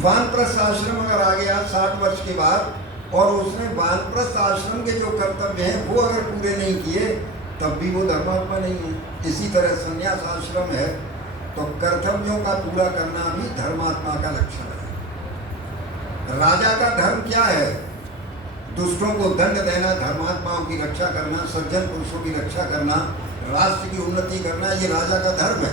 वानप्रस्थ आश्रम अगर आ गया 60 वर्ष के बाद और उसने वानप्रस्थ आश्रम के जो कर्तव्य हैं वो अगर पूरे नहीं किए, तब भी वो धर्मात्मा नहीं है। इसी तरह संन्यास आश्रम है तो कर्तव्यों का पूरा करना भी धर्मात्मा का लक्षण है। राजा का धर्म क्या है? दुष्टों को दंड देना, धर्मात्माओं की रक्षा करना, सज्जन पुरुषों की रक्षा करना, राष्ट्र की उन्नति करना, ये राजा का धर्म है।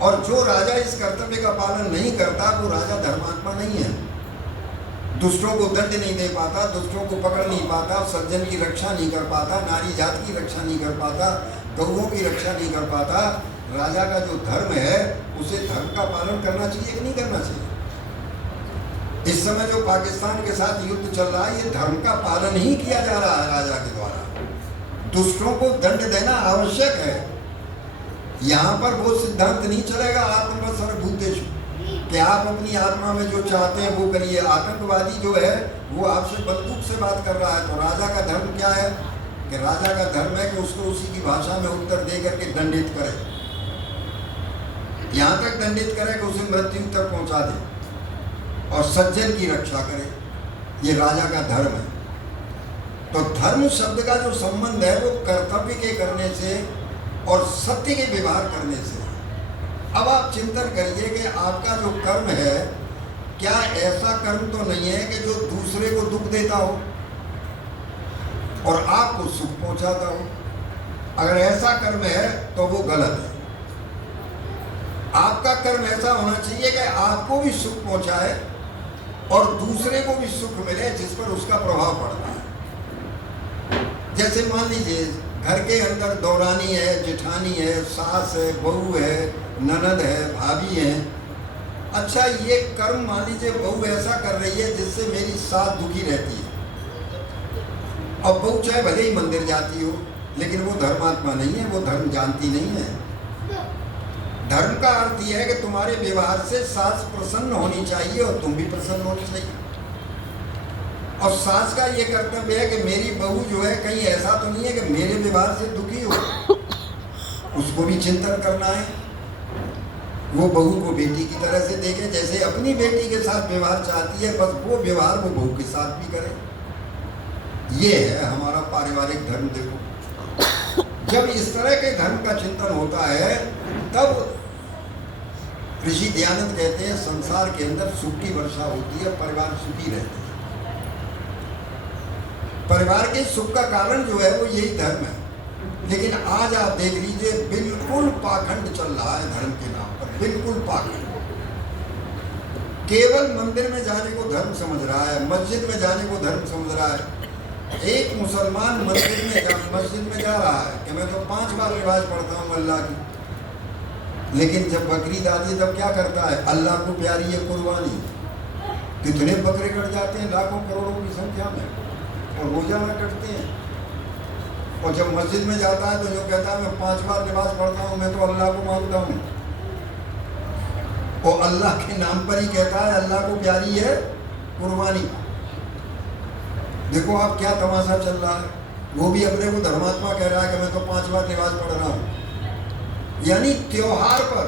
और जो राजा इस कर्तव्य का पालन नहीं करता वो राजा धर्मात्मा नहीं है। दुष्टों को दंड नहीं दे पाता, दुष्टों को पकड़ नहीं पाता, सज्जन की रक्षा नहीं कर पाता, नारी जाति की रक्षा नहीं कर पाता, गौओं की रक्षा नहीं कर पाता। राजा का जो धर्म है उसे धर्म का पालन करना चाहिए कि नहीं करना चाहिए? इस समय जो पाकिस्तान के साथ युद्ध चल रहा है, ये धर्म का पालन ही किया जा रहा है राजा के द्वारा। दुष्टों को दंड देना आवश्यक है। यहाँ पर वो सिद्धांत नहीं चलेगा आत्मवत् सर्वभूतेषु कि आप अपनी आत्मा में जो चाहते हैं वो करिए। आतंकवादी जो है वो आपसे बंदूक से बात कर रहा है, तो राजा का धर्म क्या है कि राजा का धर्म है कि उसको उसी की भाषा में उत्तर दे करके दंडित करे, यहाँ तक दंडित करे कि उसे मृत्यु तक पहुँचा दे और सज्जन की रक्षा करे। ये राजा का धर्म है। तो धर्म शब्द का जो संबंध है वो कर्तव्य के करने से और सत्य के व्यवहार करने से। अब आप चिंतन करिए कि आपका जो कर्म है, क्या ऐसा कर्म तो नहीं है कि जो दूसरे को दुख देता हो और आपको सुख पहुंचाता हो? अगर ऐसा कर्म है तो वो गलत है। आपका कर्म ऐसा होना चाहिए कि आपको भी सुख पहुंचाए और दूसरे को भी सुख मिले जिस पर उसका प्रभाव पड़ता है। जैसे मान लीजिए घर के अंदर दौरानी है, जेठानी है, सास है, बहू है, ननद है, भाभी है। अच्छा, ये कर्म मान लीजिए बहू ऐसा कर रही है जिससे मेरी सास दुखी रहती है, और बहू चाहे भले ही मंदिर जाती हो, लेकिन वो धर्मात्मा नहीं है, वो धर्म जानती नहीं है। धर्म का अर्थ यह है कि तुम्हारे व्यवहार से सास प्रसन्न होनी चाहिए और तुम भी प्रसन्न होनी चाहिए। और सास का ये कर्तव्य है कि मेरी बहू जो है कहीं ऐसा तो नहीं है कि मेरे व्यवहार से दुखी हो, उसको भी चिंतन करना है। वो बहू को बेटी की तरह से देखे, जैसे अपनी बेटी के साथ व्यवहार चाहती है, बस वो व्यवहार वो बहू के साथ भी करे। ये है हमारा पारिवारिक धर्म। देखो, जब इस तरह के धर्म का चिंतन होता है तब ऋषि दयानंद कहते हैं संसार के अंदर सुख की वर्षा होती है, परिवार सुखी रहते हैं। परिवार के सुख का कारण जो है वो यही धर्म है। लेकिन आज आप देख लीजिए, बिल्कुल पाखंड चल रहा है धर्म के नाम पर, बिल्कुल पाखंड। केवल मंदिर में जाने को धर्म समझ रहा है, मस्जिद में जाने को धर्म समझ रहा है। एक मुसलमान मस्जिद में जा रहा है कि मैं तो 5 बार नमाज पढ़ता हूँ अल्लाह की, लेकिन जब बकरीद आती है तब क्या करता है? अल्लाह को प्यारी है कुर्बानी। कितने बकरे कट जाते हैं, लाखों करोड़ों की संख्या में, और रोजाना कटते हैं। और जब मस्जिद में जाता है तो जो कहता है मैं 5 बार नमाज पढ़ता हूँ, मैं तो अल्लाह को मानता हूँ, और अल्लाह के नाम पर ही कहता है अल्लाह को प्यारी है कुर्बानी। देखो आप क्या तमाशा चल रहा है। वो भी अपने को धर्मात्मा कह रहा है कि मैं तो 5 बार नमाज पढ़ रहा हूँ। यानी त्योहार पर,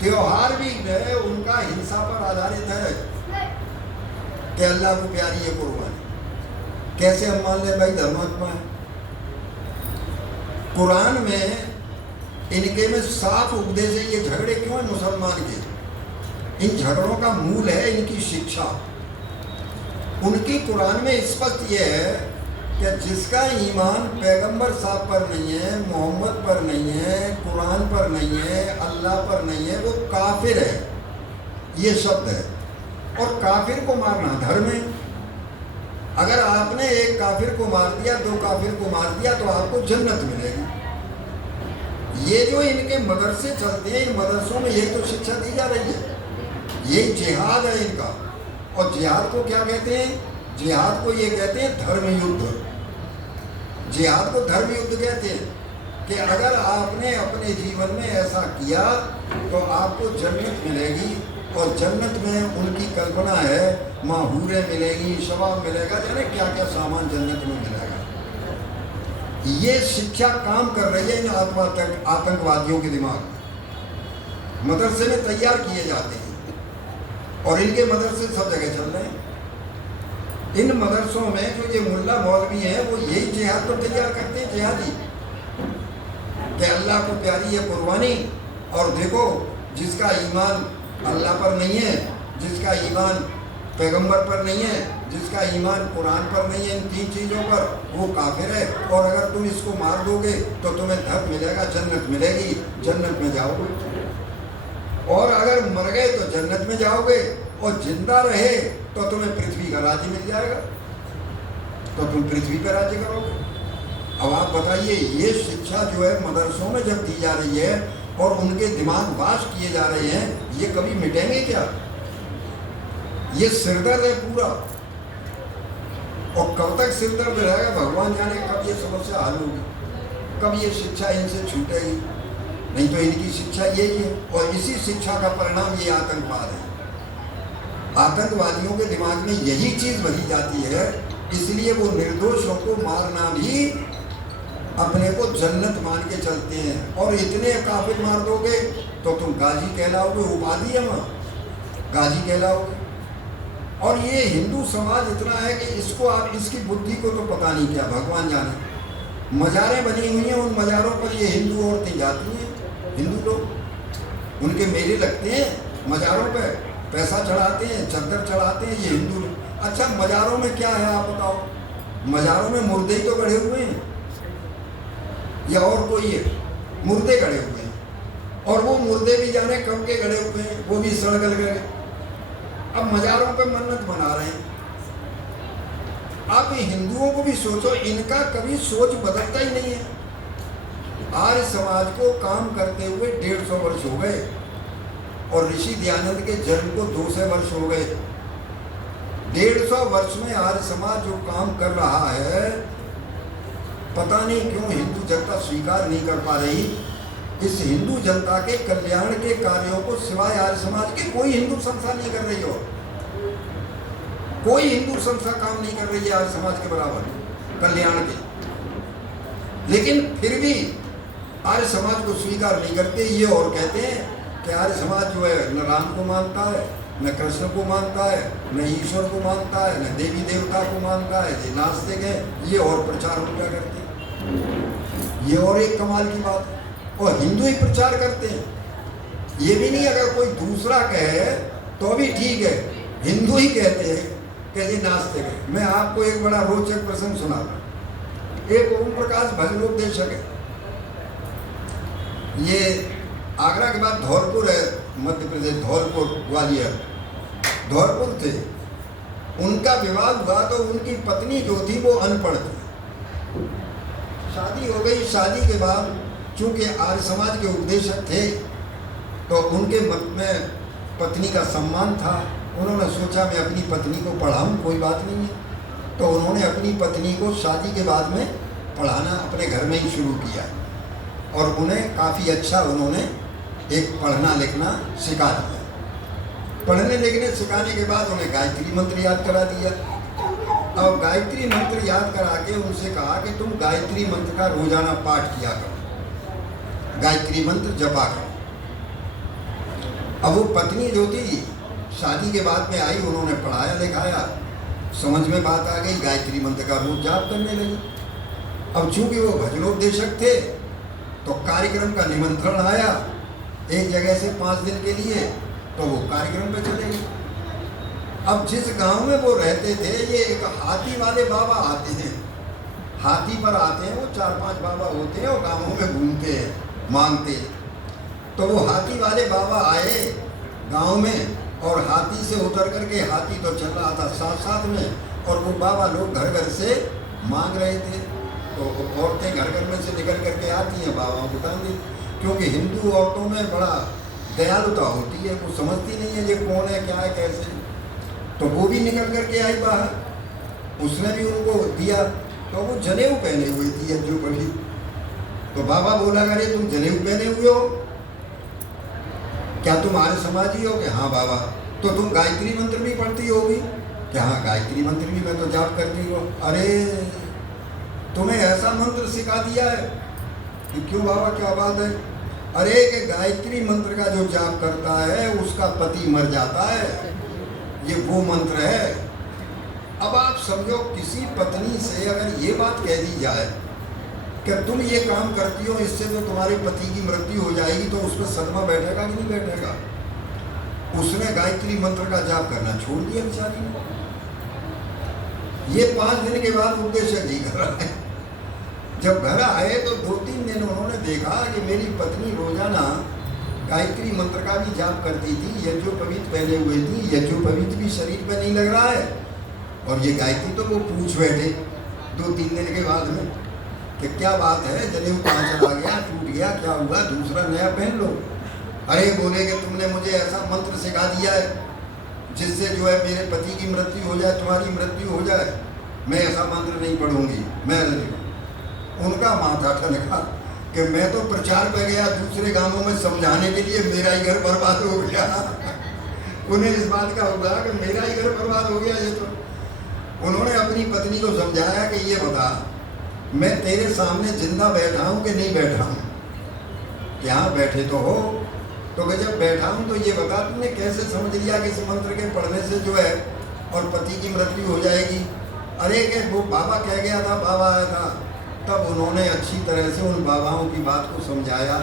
त्योहार भी है उनका हिंसा पर आधारित है कि अल्लाह को प्यारी है कुर्बानी। कैसे हम मान लें भाई धर्मात्मा है? कुरान में इनके में साफ उपदेश है। ये झगड़े क्यों है मुसलमान के? इन झगड़ों का मूल है इनकी शिक्षा। उनकी कुरान में स्पष्ट ये है कि जिसका ईमान पैगंबर साहब पर नहीं है, मोहम्मद पर नहीं है, कुरान पर नहीं है, अल्लाह पर नहीं है, वो काफिर है। ये शब्द है। और काफिर को मारना धर्म है। अगर आपने एक काफिर को मार दिया, 2 काफिर को मार दिया तो आपको जन्नत मिलेगी। ये जो इनके मदरसे चलते हैं, इन मदरसों में यही तो शिक्षा दी जा रही है। यही जिहाद है इनका। और जिहाद को क्या कहते हैं? जिहाद को ये कहते हैं धर्म युद्ध। जिहाद को धर्म युद्ध कहते हैं कि अगर आपने अपने जीवन में ऐसा किया तो आपको जन्नत मिलेगी। और जन्नत में उनकी कल्पना है माहूरे मिलेगी, शबाब मिलेगा, जाने क्या क्या सामान जन्नत में मिलेगा। ये शिक्षा काम कर रही है इन आतंकवादियों के दिमाग में। मदरसे में तैयार किए जाते हैं। और इनके मदरसे सब जगह चल रहे हैं। इन मदरसों में जो ये मुल्ला मौलवी हैं वो यही जिहाद तो तैयार करते हैं, जिहादी, कि अल्लाह को प्यारी है कुर्बानी। और देखो जिसका ईमान अल्लाह पर नहीं है, जिसका ईमान पैगंबर पर नहीं है, जिसका ईमान कुरान पर नहीं है, इन 3 चीज़ों पर, वो काफिर है। और अगर तुम इसको मार दोगे तो तुम्हें धर्म मिलेगा, जन्नत मिलेगी, जन्नत में जाओगे। और अगर मर गए तो जन्नत में जाओगे, और जिंदा रहे तो तुम्हें पृथ्वी का राज्य मिल जाएगा, तो तुम पृथ्वी पर राज्य करोगे। अब आप बताइए, ये शिक्षा जो है मदरसों में जब दी जा रही है और उनके दिमाग वाश किए जा रहे हैं, ये कभी मिटेंगे क्या? ये सिरदर्द है पूरा। और कब तक सिरदर्द रहेगा भगवान जाने, कब ये समस्या हल होगी, कब ये शिक्षा इनसे छूटेगी। नहीं तो इनकी शिक्षा यही है, और इसी शिक्षा का परिणाम ये आतंकवाद है। आतंकवादियों के दिमाग में यही चीज़ भरी जाती है, इसलिए वो निर्दोषों को मारना भी अपने को जन्नत मान के चलते हैं। और इतने काफिर मार दोगे तो तुम गाजी कहलाओगे, उपाधि है वहाँ, गाजी कहलाओगे। और ये हिंदू समाज इतना है कि इसको आप, इसकी बुद्धि को तो पता नहीं क्या, भगवान जाने। मज़ारें बनी हुई हैं, उन मज़ारों पर ये हिंदू औरतें जाती हैं, हिंदू लोग, उनके मेले लगते हैं मज़ारों पर, पैसा चढ़ाते हैं, चद्दर चढ़ाते हैं, ये हिंदू लोग। अच्छा मज़ारों में क्या है आप बताओ? मज़ारों में मुर्दे ही तो गड़े हुए हैं, या और कोई है? मुर्दे गड़े हुए हैं, और वो मुर्दे भी जाने कब के गड़े हुए हैं, वो भी सड़गल गए। अब मज़ारों पे मन्नत बना रहे हैं। आप हिंदुओं को भी सोचो, इनका कभी सोच बदलता ही नहीं है। आर्य समाज को काम करते हुए 150 वर्ष हो गए, और ऋषि दयानंद के जन्म को 200 वर्ष हो गए। 150 वर्ष में आर्य समाज जो काम कर रहा है, पता नहीं क्यों हिंदू जनता स्वीकार नहीं कर पा रही। इस हिंदू जनता के कल्याण के कार्यों को सिवाय आर्य समाज के कोई हिंदू संस्था नहीं कर रही हो। कोई हिंदू संस्था काम नहीं कर रही है आर्य समाज के बराबर कल्याण के। लेकिन फिर भी आर्य समाज को स्वीकार नहीं करते ये, और कहते हैं कि आर्य समाज जो है न राम को मानता है, न कृष्ण को मानता है, न ईश्वर को मानता है, न देवी देवता को मानता है, ये नास्तिक है, ये और प्रचार उनका करते हैं। ये और एक कमाल की बात है। और हिंदू ही प्रचार करते हैं, ये भी नहीं अगर कोई दूसरा कहे तो भी ठीक है, हिंदू ही कहते हैं कि ये नास्तिक है। मैं आपको एक बड़ा रोचक प्रसंग सुनाता। एक ओम प्रकाश भजनोपदेशक है, ये आगरा के बाद धौलपुर है, मध्य प्रदेश, धौलपुर ग्वालियर, धौलपुर थे। उनका विवाह हुआ तो उनकी पत्नी जो थी वो अनपढ़ थी। शादी हो गई, शादी के बाद चूंकि आर्य समाज के उपदेशक थे तो उनके मत में पत्नी का सम्मान था। उन्होंने सोचा मैं अपनी पत्नी को पढ़ाऊँ, कोई बात नहीं है। तो उन्होंने अपनी पत्नी को शादी के बाद में पढ़ाना अपने घर में ही शुरू किया, और उन्हें काफ़ी अच्छा उन्होंने एक पढ़ना लिखना सिखा दिया। पढ़ने लिखने सिखाने के बाद उन्हें गायत्री मंत्र याद करा दिया। और गायत्री मंत्र याद करा के उनसे कहा कि तुम गायत्री मंत्र का रोजाना पाठ किया करो, गायत्री मंत्र जपा करो। अब वो पत्नी जो थी शादी के बाद में आई, उन्होंने पढ़ाया लिखाया, समझ में बात आ गई, गायत्री मंत्र का रोज जाप करने लगी। अब चूंकि वो भजनोपदेशक थे तो कार्यक्रम का निमंत्रण आया एक जगह से 5 दिन के लिए, तो वो कार्यक्रम पे चले गए। अब जिस गांव में वो रहते थे, ये एक हाथी वाले बाबा आते हैं, हाथी पर आते हैं, वो 4-5 बाबा होते हैं और गांवों में घूमते हैं, मांगते हैं। तो वो हाथी वाले बाबा आए गांव में, और हाथी से उतर करके, हाथी तो चल रहा था साथ साथ में, और वो बाबा लोग घर घर से मांग रहे थे। तो औरतें घर घर में से निकल करके आती हैं, बाबाओं को बताएंगे, क्योंकि हिंदू औरतों में बड़ा दयालुता होती है, वो समझती नहीं है ये कौन है, क्या है, कैसे। तो वो भी निकल करके आई बाहर, उसने भी उनको दिया। तो वो जनेऊ पहने हुई थी जो बड़ी। तो बाबा बोला, अरे तुम जनेऊ पहने हुए हो, क्या तुम आर्य समाजी हो? कि हाँ बाबा। तो तुम गायत्री मंत्र भी पढ़ती होगी? कि हाँ गायत्री मंत्र भी मैं तो जाप करती हूँ। अरे तुम्हें ऐसा मंत्र सिखा दिया है? कि क्यों बाबा, क्या बात है? अरे कि गायत्री मंत्र का जो जाप करता है उसका पति मर जाता है, ये वो मंत्र है। अब आप समझो किसी पत्नी से अगर ये बात कह दी जाए कि तुम ये काम करती हो इससे तो तुम्हारे पति की मृत्यु हो जाएगी, तो उस पर सदमा बैठेगा कि नहीं बैठेगा? उसने गायत्री मंत्र का जाप करना छोड़ दिया बेचारी ने। ये 5 दिन के बाद उपदेशक जी कर रहा है। जब घर आए तो 2-3 दिन उन्होंने देखा कि मेरी पत्नी रोजाना गायत्री मंत्र का भी जाप करती थी, यज्ञोपवीत पहने हुए थी, यज्ञोपवीत भी शरीर पे नहीं लग रहा है, और ये गायत्री तो वो पूछ बैठे 2-3 दिन के बाद में कि क्या बात है, जनेऊ कहाँ चला गया, टूट गया, क्या हुआ, दूसरा नया पहन लो। अरे बोले कि तुमने मुझे ऐसा मंत्र सिखा दिया है जिससे जो है मेरे पति की मृत्यु हो जाए, तुम्हारी मृत्यु हो जाए, मैं ऐसा मंत्र नहीं पढ़ूंगी। मैं उनका माथा ठनका कि मैं तो प्रचार पे गया दूसरे गांवों में समझाने के लिए, मेरा ही घर बर्बाद हो गया। उन्हें इस बात का हुआ कि मेरा ही घर बर्बाद हो गया। ये तो उन्होंने अपनी पत्नी को समझाया कि ये बता, मैं तेरे सामने जिंदा बैठा हूँ कि नहीं बैठा हूँ? यहाँ बैठे तो हो, तो जब बैठा हूँ तो ये बता तुमने कैसे समझ लिया कि इस मंत्र के पढ़ने से जो है और पति की मृत्यु हो जाएगी? अरे कि वो बाबा कह गया था, बाबा आया था। तब उन्होंने अच्छी तरह से उन बाबाओं की बात को समझाया।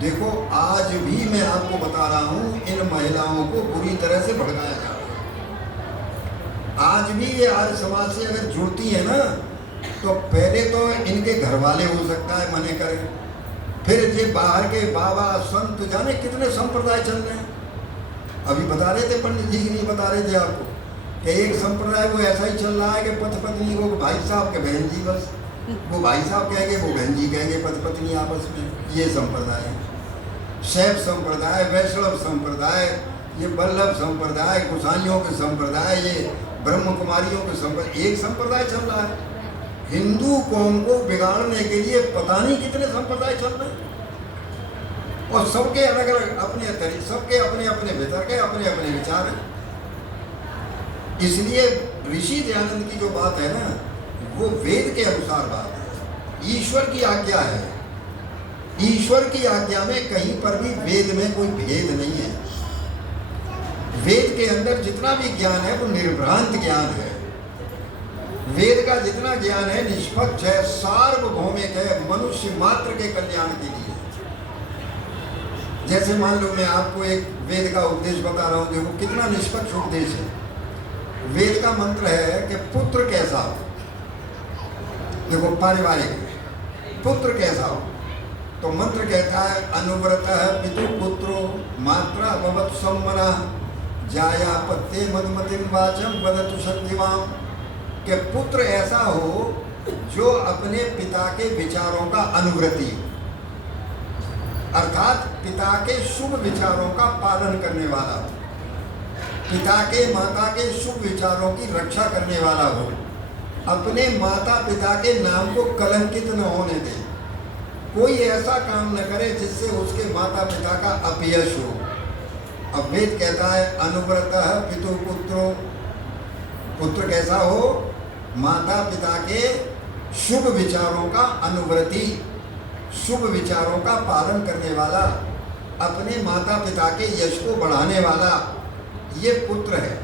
देखो आज भी मैं आपको बता रहा हूँ, इन महिलाओं को बुरी तरह से भड़काया जा रहा है। आज भी ये आर्य समाज से अगर जुड़ती है ना, तो पहले तो इनके घर वाले हो सकता है मने करें, फिर ये बाहर के बाबा संत, जाने कितने संप्रदाय चल रहे हैं। अभी बता रहे थे पंडित जी की, नहीं बता रहे थे आपको कि एक संप्रदाय वो ऐसा ही चल रहा है कि पति पत्नी को भाई साहब के बहन जी, बस वो भाई साहब कहेंगे, वो बहन जी कहेंगे, पति पत्नी आपस में। ये संप्रदाय है, शैव संप्रदाय, वैष्णव संप्रदाय, ये वल्लभ संप्रदाय, गोसाइयों के संप्रदाय, ये ब्रह्म कुमारियों के संप्रदाय, एक संप्रदाय चल रहा है। हिंदू कौम को बिगाड़ने के लिए पता नहीं कितने संप्रदाय चल रहे हैं, और सबके अलग अलग अपने तरीके, सबके अपने अपने भीतर के अपने अपने विचार हैं। इसलिए ऋषि दयानंद की जो बात है ना, वो वेद के अनुसार बात है, ईश्वर की आज्ञा है। ईश्वर की आज्ञा में कहीं पर भी वेद में कोई भेद नहीं है। वेद के अंदर जितना भी ज्ञान है वो निर्भ्रांत ज्ञान है। वेद का जितना ज्ञान है निष्पक्ष है, सार्वभौमिक है, मनुष्य मात्र के कल्याण के लिए। जैसे मान लो मैं आपको एक वेद का उपदेश बता रहा हूं, देखो कितना निष्पक्ष उपदेश है। वेद का मंत्र है कि पुत्र कैसा हो, देखो पारिवारिक पुत्र कैसा हो, तो मंत्र कहता है अनुव्रतः पितु पुत्रो मात्रा भवतु सम्मना जाया पत्ते मधुमतिम वाचम वदतु शक्तिवाम, कि पुत्र ऐसा हो जो अपने पिता के विचारों का अनुव्रती, अर्थात पिता के शुभ विचारों का पालन करने वाला, पिता के माता के शुभ विचारों की रक्षा करने वाला हो, अपने माता पिता के नाम को कलंकित न होने दे, कोई ऐसा काम न करे जिससे उसके माता पिता का अपयश हो। अब वेद कहता है अनुव्रतः पितु पुत्रो, पुत्र कैसा हो, माता पिता के शुभ विचारों का अनुव्रती, शुभ विचारों का पालन करने वाला, अपने माता पिता के यश को बढ़ाने वाला, ये पुत्र है।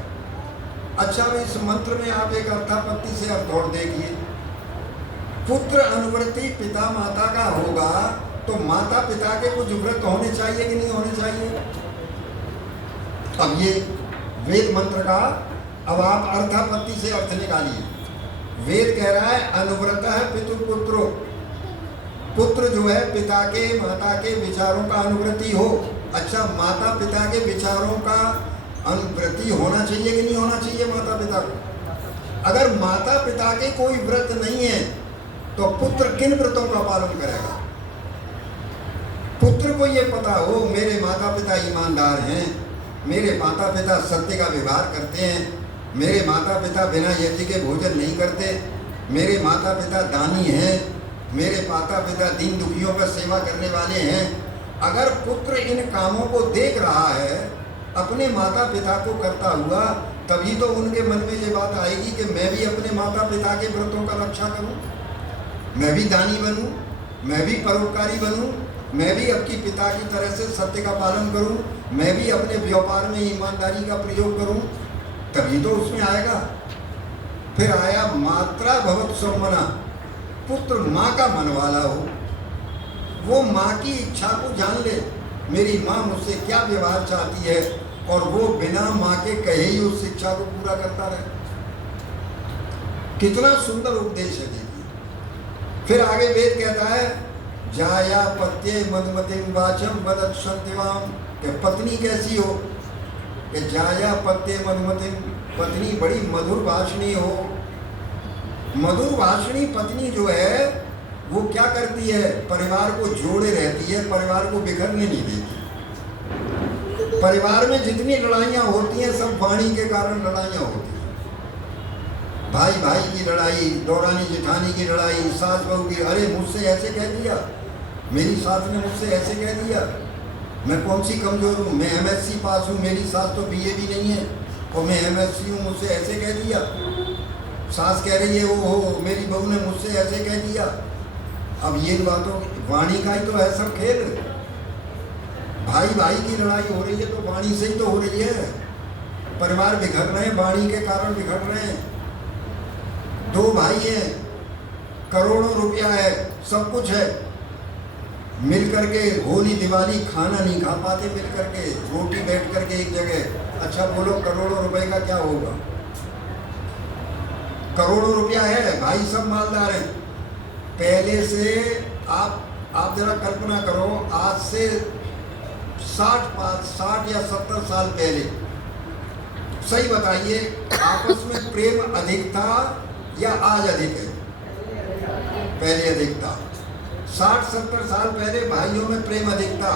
अच्छा भाई इस मंत्र में आप एक अर्थापत्ति से अर्थ और देखिए, पुत्र अनुव्रती पिता माता का होगा तो माता पिता के कुछ व्रत होने चाहिए कि नहीं होने चाहिए? अब ये वेद मंत्र का अब आप अर्थापत्ति से अर्थ निकालिए। वेद कह रहा है अनुव्रतः पितु पुत्रो, पुत्र जो है पिता के माता के विचारों का अनुव्रती हो। अच्छा माता पिता के विचारों का अनुव्रती होना चाहिए कि नहीं होना चाहिए माता पिता को? अगर माता पिता के कोई व्रत नहीं है तो पुत्र किन व्रतों का पालन करेगा? पुत्र को ये पता हो मेरे माता पिता ईमानदार हैं, मेरे माता पिता सत्य का व्यवहार करते हैं, मेरे माता पिता बिना यज्ञ के भोजन नहीं करते, मेरे माता पिता दानी हैं, मेरे माता पिता दीन दुखियों पर सेवा करने वाले हैं। अगर पुत्र इन कामों को देख रहा है अपने माता पिता को करता हुआ, तभी तो उनके मन में ये बात आएगी कि मैं भी अपने माता पिता के व्रतों का रक्षा करूं, मैं भी दानी बनूं, मैं भी परोपकारी बनूं, मैं भी अपने पिता की तरह से सत्य का पालन करूं, मैं भी अपने व्यापार में ईमानदारी का प्रयोग करूं। तभी तो उसमें आएगा। फिर आया मात्रा भवत सम्मना, पुत्र माँ का मन वाला हो, वो माँ की इच्छा को जान ले, मेरी माँ मुझसे क्या व्यवहार चाहती है, और वो बिना माँ के कहे ही उस इच्छा को पूरा करता रहे। कितना सुंदर उपदेश है देखिए। फिर आगे वेद कहता है जाया पत्ये मधुमतिम वाचम वदक्षन्तिवाम, कि पत्नी कैसी हो, कि जाया पत्ये मधुमतिम, पत्नी बड़ी मधुर भाषणी हो। मधुर भाषणी पत्नी जो है वो क्या करती है, परिवार को जोड़े रहती है, परिवार को बिखरने नहीं देती। परिवार में जितनी लड़ाइयाँ होती हैं सब वाणी के कारण लड़ाइयाँ होती हैं। भाई भाई की लड़ाई, दौरानी जेठानी की लड़ाई, सास बहू की, अरे मुझसे ऐसे कह दिया, मेरी सास ने मुझसे ऐसे कह दिया, मैं कौन सी कमज़ोर हूँ, मैं MSc पास हूँ, मेरी सास तो BA भी नहीं है और मैं MSc हूँ, मुझसे ऐसे कह दिया। सास कह रही है वो मेरी बहू ने मुझसे ऐसे कह दिया। अब ये बातों, वाणी का ही तो है सब खेल। भाई भाई की लड़ाई हो रही है तो वाणी से ही तो हो रही है। परिवार बिखर रहे हैं, वाणी के कारण बिखर रहे हैं। दो भाई हैं, करोड़ों रुपया है, सब कुछ है, मिल करके होली दिवाली खाना नहीं खा पाते, मिल करके रोटी बैठ करके एक जगह। अच्छा बोलो करोड़ों रुपए का क्या होगा? करोड़ों रुपया है, भाई सब मालदार हैं। पहले से आप जरा कल्पना करो, आज से 60 या 70 साल पहले, सही बताइए, आपस में प्रेम अधिक था या आज अधिक है? पहले अधिक था। 60-70 साल पहले भाइयों में प्रेम अधिक था,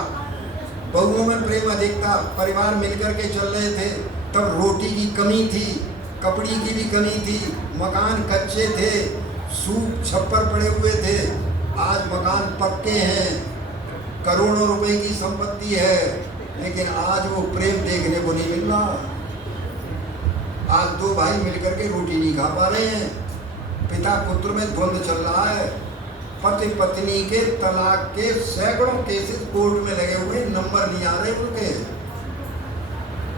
बहुओं में प्रेम अधिक था, परिवार मिलकर के चल रहे थे। तब रोटी की कमी थी, कपड़ी की भी कमी थी, मकान कच्चे थे, सूख छप्पर पड़े हुए थे। आज मकान पक्के हैं, करोड़ों रुपए की संपत्ति है, लेकिन आज वो प्रेम देखने को नहीं मिल रहा। आज दो भाई मिलकर के रोटी नहीं खा पा रहे हैं, पिता पुत्र में द्वंद्व चल रहा है, पति पत्नी के तलाक के सैकड़ों केसेस कोर्ट में लगे हुए, नंबर नहीं आ रहे उनके।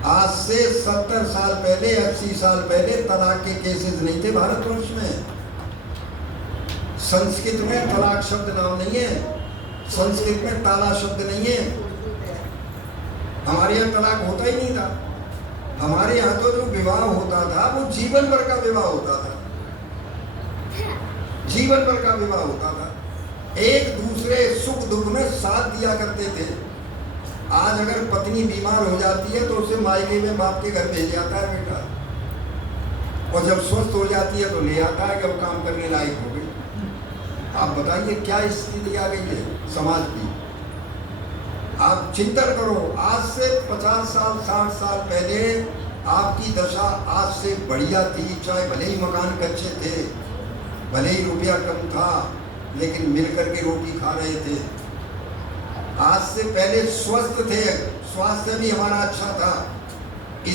आज से 70 साल पहले, 80 साल पहले तलाक के केसेस नहीं थे भारतवर्ष में। संस्कृत में तलाक शब्द नाम नहीं है, संस्कृत में ताला शब्द नहीं है। हमारे यहाँ तलाक होता ही नहीं था। हमारे यहाँ तो जो विवाह होता था वो जीवन भर का विवाह होता था, जीवन भर का विवाह होता था। एक दूसरे सुख दुख में साथ दिया करते थे। आज अगर पत्नी बीमार हो जाती है तो उसे मायके में बाप के घर भेज जाता है बेटा, और जब स्वस्थ हो जाती है तो ले आता है कि वो काम करने लायक हो गई। आप बताइए क्या स्थिति आ गई है समाज की। आप चिंतन करो, आज से 50 साल 60 साल पहले आपकी दशा आज से बढ़िया थी। चाहे भले ही मकान कच्चे थे, भले ही रुपया कम था, लेकिन मिलकर के रोटी खा रहे थे। आज से पहले स्वस्थ थे, स्वास्थ्य भी हमारा अच्छा था,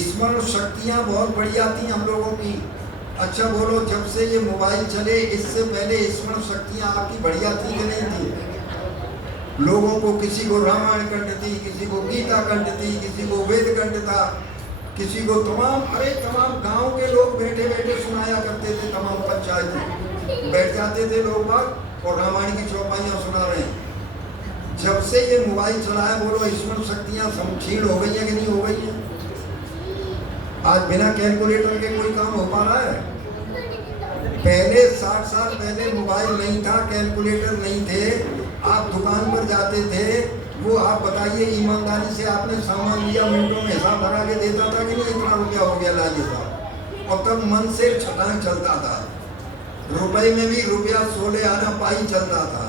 स्मरण शक्तियाँ बहुत बढ़िया थी हम लोगों की। अच्छा बोलो, जब से ये मोबाइल चले, इससे पहले स्मरण शक्तियाँ आपकी बढ़िया थी कि नहीं थी? लोगों को किसी को रामायण कंठ थी, किसी को गीता कंठ थी, किसी को वेद कंठ था, किसी को तमाम गांव के लोग बैठे बैठे सुनाया करते थे। तमाम पंचायत बैठ जाते थे लोग बाग और रामायण की चौपाइयाँ सुना रहे हैं। जब से ये मोबाइल चला है, बोलो स्मरण शक्तियाँ क्षीण हो गई है कि नहीं हो गई है? आज बिना कैलकुलेटर के कोई काम हो पा रहा है? पहले 60 साल पहले मोबाइल नहीं था, कैलकुलेटर नहीं थे, आप दुकान पर जाते थे, वो आप बताइए ईमानदारी से आपने सामान लिया, मिनटों में हिसाब लगा के देता था कि नहीं, इतना रुपया हो गया लाइए साहब। और तब मन से छटांग चलता था, रुपए में भी रुपया 16 आना पाई चलता था,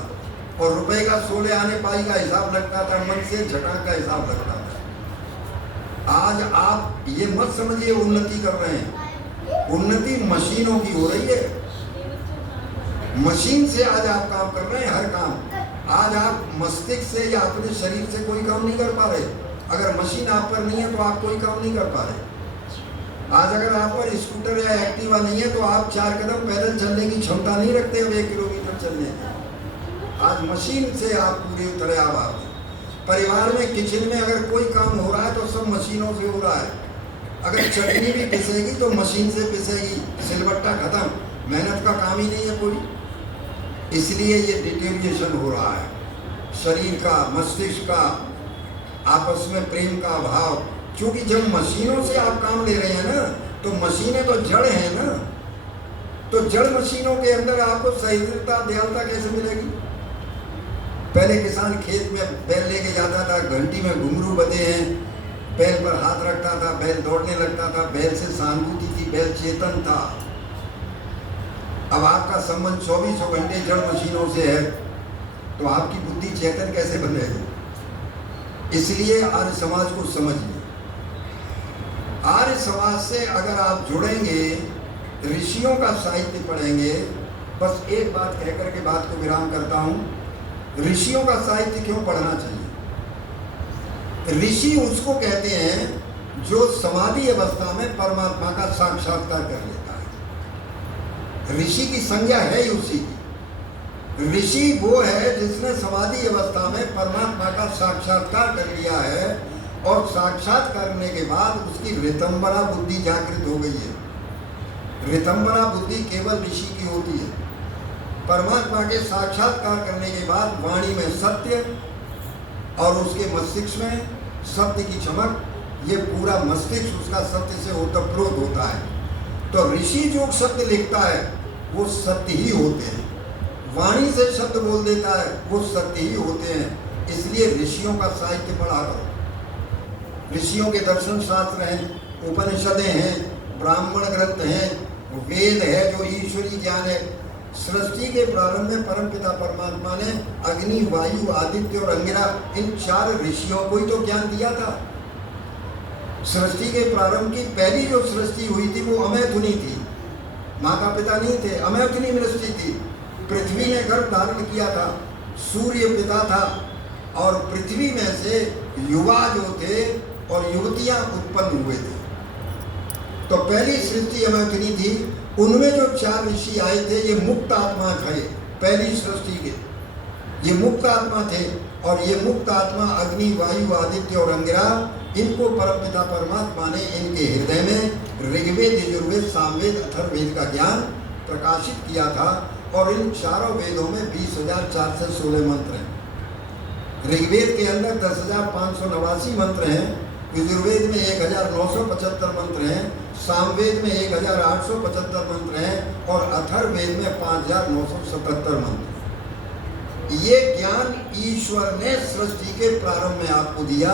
और रुपए का 16 आने पाई का हिसाब लगता था, मन से छटांग का हिसाब लगता था। आज आप ये मत समझिए उन्नति कर रहे हैं, उन्नति मशीनों की हो रही है। मशीन से आज आप काम कर रहे हैं, हर काम। आज आप मस्तिष्क से या अपने शरीर से कोई काम नहीं कर पा रहे। अगर मशीन आप पर नहीं है तो आप कोई काम नहीं कर पा रहे। आज अगर आप पर स्कूटर या एक्टिवा नहीं है तो आप 4 कदम पैदल चलने की क्षमता नहीं रखते अब 1 किलोमीटर चलने की। आज मशीन से आप पूरी तरह आभार। परिवार में किचन में अगर कोई काम हो रहा है तो सब मशीनों से हो रहा है। अगर चटनी भी पिसेगी तो मशीन से पिसेगी, सिलबट्टा खत्म, मेहनत का काम ही नहीं है कोई। इसलिए ये डिटेरिएशन हो रहा है शरीर का, मस्तिष्क का, आपस में प्रेम का अभाव। क्योंकि जब मशीनों से आप काम ले रहे हैं ना, तो मशीनें तो जड़ हैं ना, तो जड़ मशीनों के अंदर आपको सहिष्णुता दयालुता कैसे मिलेगी? पहले किसान खेत में बैल लेके जाता था, घंटी में घुंघरू बंधे हैं, बैल पर हाथ रखता था, बैल दौड़ने लगता था, बैल से सहानुभूति थी, बैल चेतन था। अब आपका संबंध 24 घंटे जड़ मशीनों से है, तो आपकी बुद्धि चेतन कैसे बनेगी? इसलिए आर्य समाज को समझिए। आर्य समाज से अगर आप जुड़ेंगे, ऋषियों का साहित्य पढ़ेंगे, बस एक बात कह करके बात को विराम करता हूँ। ऋषियों का साहित्य क्यों पढ़ना चाहिए? ऋषि उसको कहते हैं जो समाधि अवस्था में परमात्मा का साक्षात्कार कर लेता है। ऋषि की संज्ञा है ही उसी की। ऋषि वो है जिसने समाधि अवस्था में परमात्मा का साक्षात्कार कर लिया है, और साक्षात करने के बाद उसकी ऋतंबरा बुद्धि जागृत हो गई है। ऋतंबरा बुद्धि केवल ऋषि की होती है। परमात्मा के साक्षात्कार करने के बाद वाणी में सत्य और उसके मस्तिष्क में सत्य की चमक, ये पूरा मस्तिष्क उसका सत्य से ओतप्रोत होता है। तो ऋषि जो शब्द लिखता है वो सत्य ही होते हैं, वाणी से शब्द बोल देता है वो सत्य ही होते हैं। इसलिए ऋषियों का साहित्य पढ़ा करो। ऋषियों के दर्शन शास्त्र हैं, उपनिषदें हैं, ब्राह्मण ग्रंथ हैं, वेद है जो ईश्वरीय ज्ञान है। सृष्टि के प्रारंभ में परमपिता परमात्मा ने अग्नि, वायु, आदित्य और अंगिरा, इन 4 ऋषियों को ही तो ज्ञान दिया था। सृष्टि के प्रारंभ की पहली जो सृष्टि हुई थी वो अमैथुनी थी, माता पिता नहीं थे, अमैथुनी सृष्टि थी। पृथ्वी ने गर्भ धारण किया था, सूर्य पिता था, और पृथ्वी में से युवा जो थे और युवतियां उत्पन्न हुए थे। तो पहली सृष्टि अमैथुनी थी। उनमें जो 4 ऋषि आए थे ये मुक्त आत्मा थे, पहली सृष्टि के ये मुक्त आत्मा थे। और ये मुक्त आत्मा अग्नि, वायु, आदित्य और अंगिरा, इनको परमपिता परमात्मा ने इनके हृदय में ऋग्वेद, यजुर्वेद, सामवेद, अथर्ववेद का ज्ञान प्रकाशित किया था। और इन चारों वेदों में 20,416 मंत्र हैं। ऋग्वेद के अंदर 10,589 मंत्र हैं, यजुर्वेद में 1,975 मंत्र हैं, सामवेद में 1,875 मंत्र हैं, और अथर्ववेद में 5,977 मंत्र हैं। ये ज्ञान ईश्वर ने सृष्टि के प्रारंभ में आपको दिया।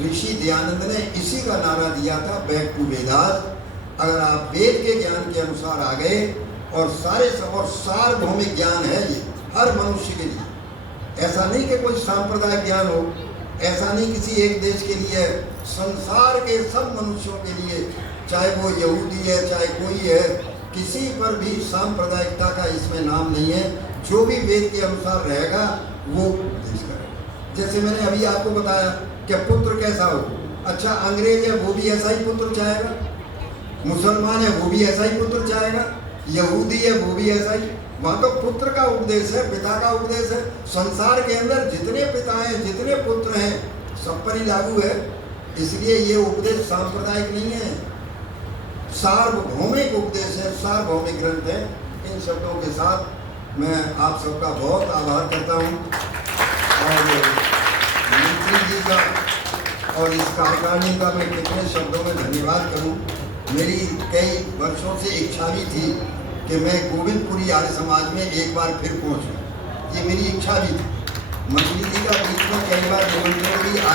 ऋषि दयानंद ने इसी का नारा दिया था, बैक टू वेदास। अगर आप वेद के ज्ञान के अनुसार आ गए, और सार्वभौमिक ज्ञान है ये हर मनुष्य के लिए। ऐसा नहीं कि कोई सांप्रदायिक ज्ञान हो, ऐसा नहीं किसी एक देश के लिए, संसार के सब मनुष्यों के लिए, चाहे वो यहूदी है चाहे कोई है, किसी पर भी सांप्रदायिकता का इसमें नाम नहीं है। जो भी वेद के अनुसार रहेगा वो उपदेश करेगा। जैसे मैंने अभी आपको बताया कि पुत्र कैसा हो, अच्छा अंग्रेज है वो भी ऐसा ही पुत्र चाहेगा, मुसलमान है वो भी ऐसा ही पुत्र चाहेगा, यहूदी है वो भी ऐसा ही। वहाँ तो पुत्र का उपदेश है, पिता का उपदेश है। संसार के अंदर जितने पिता हैं, जितने पुत्र हैं, सब पर ही लागू है। इसलिए ये उपदेश सांप्रदायिक नहीं है, सार्वभौमिक उपदेश है, सार्वभौमिक ग्रंथ है। इन शब्दों के साथ मैं आप सबका बहुत आभार करता हूँ, और मंत्री जी का और इस कार्यकारिणी का मैं कितने शब्दों में धन्यवाद करूँ। मेरी कई वर्षों से इच्छा भी थी कि मैं गोविंदपुरी आर्य समाज में एक बार फिर पहुँचूँ, ये मेरी इच्छा भी थी। मंत्री जी का बीच में कई बार निमंत्रण भी आया